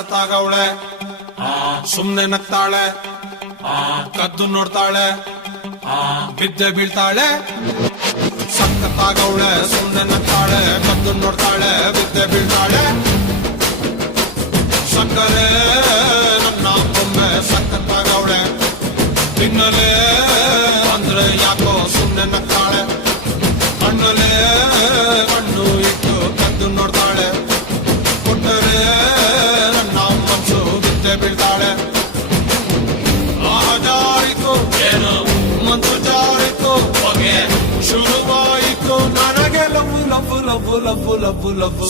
ಸಖತ್ತಾಗವಳೆ ಸುಮ್ನೆ ನಗ್ತಾಳೆ ಕದ್ದು ನೋಡ್ತಾಳೆ ಬಿದ್ದೆ ಬೀಳ್ತಾಳೆ ಸಖತ್ತಾಗವಳೆ ಸುಮ್ನೆ ನಗ್ತಾಳೆ ಕದ್ದು ನೋಡ್ತಾಳೆ ಬಿದ್ದೆ ಬೀಳ್ತಾಳೆ ಸಕ್ಕರೆ ನನ್ನ ಬೊಮ್ಮೆ ಸಖತ್ತಾಗವಳೆ ತಿನ್ನಲೇ ಅಂದ್ರೆ ಯಾಕೋ ಸುಮ್ನೆ ನಗ್ತಾಳೆ ಕಣ್ಣಲೆ ಕಣ್ಣು ಇಟ್ಟು ಕದ್ದು ನೋಡ್ತಾಳೆ ಕೊಟ್ಟರೆ ನನ್ನ ಮನಸ್ಸು ಬಿದ್ದೆ ಬೀಳ್ತಾಳೆ ಆಹ ಜಾರಿತು ಏನು ಮನಸ್ಸು ಜಾರಿತು ಹೊಗೆ ಶುರುವಾಯಿತು ನನಗೆ love love love love love love